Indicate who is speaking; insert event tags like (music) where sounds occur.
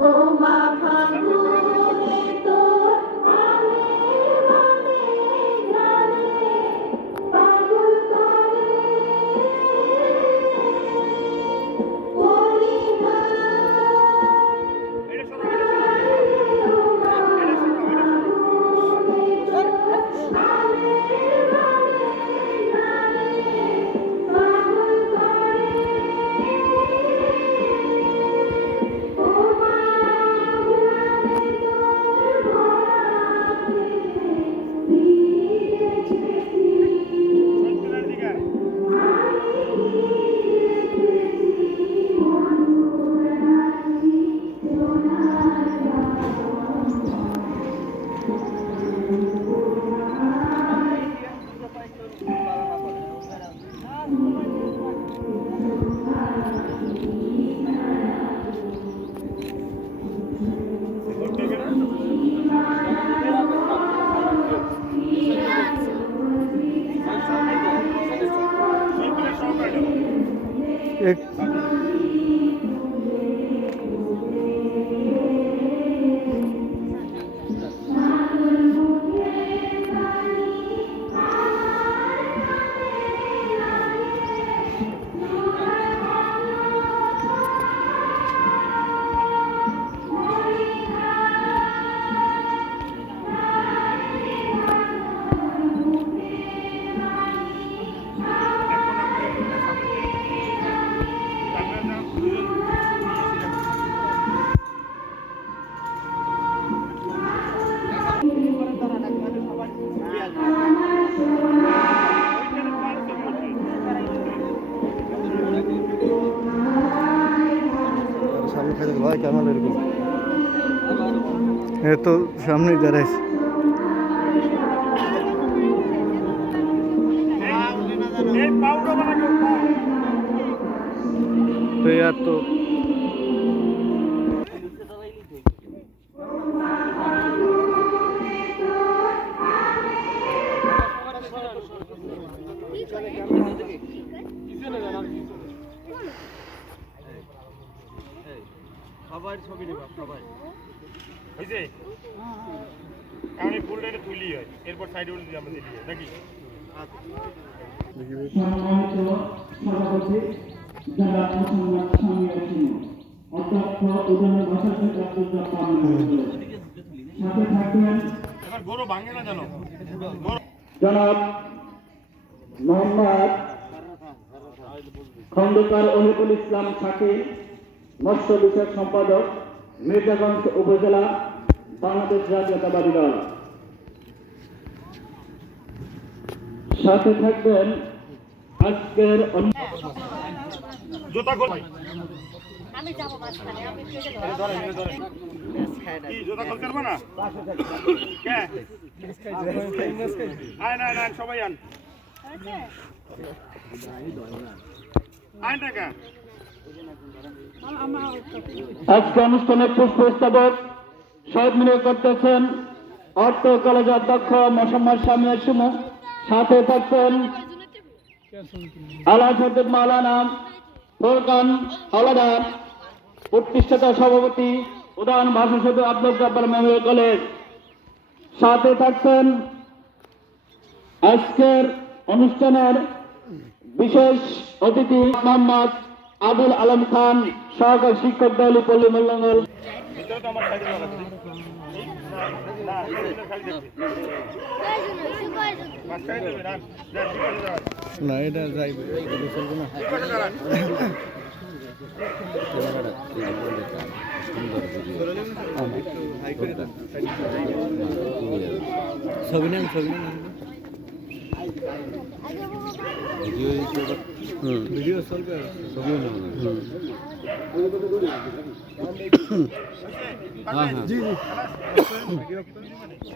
Speaker 1: ও মা ਇੱਕ গেল ক্যামেরা এরকম? এ তো সামনেই দাঁড়াইছে তো তো
Speaker 2: সবার ছবি নেবা সবাই।
Speaker 3: কারণ এই ফুলটা তুলি হয় এরপর সাইডে উঠে দিলে আমরা দিলি নাকি?
Speaker 4: জনাব মোহাম্মদ খন্দকার অহিদুল ইসলাম সাকিব মৎস্য বিষয়ক সম্পাদক মির্জাগঞ্জ উপজেলা বাংলাদেশ জাতীয়তাবাদী দল। সাথে থাকবেন আজকের
Speaker 3: সবাই আন। আয় টাকা।
Speaker 4: আজকে অনুষ্ঠানে পুষ্পস্তাবক মিলে করতেছেন অর্থ কলেজ অধ্যক্ষ মোসাম্মদ শামিয়া সুমু সাথে থাকতেন আলা সদ্দ মাওলানা ফোরকান হাওলাদার প্রতিষ্ঠাতা সভাপতি উদাহরণ ভাষা সদস্য আব্দুল জব্বার মেমোরিয়াল কলেজ। সাথে থাকছেন আজকের অনুষ্ঠানের বিশেষ অতিথি মোহাম্মদ আবুল আলম খান সহকারী শিক্ষক দল পল্লী মল্লঙ্গল।
Speaker 3: না
Speaker 1: এটা যাইবে ছবি নেন ছবি নেন। ভিডিও (coughs)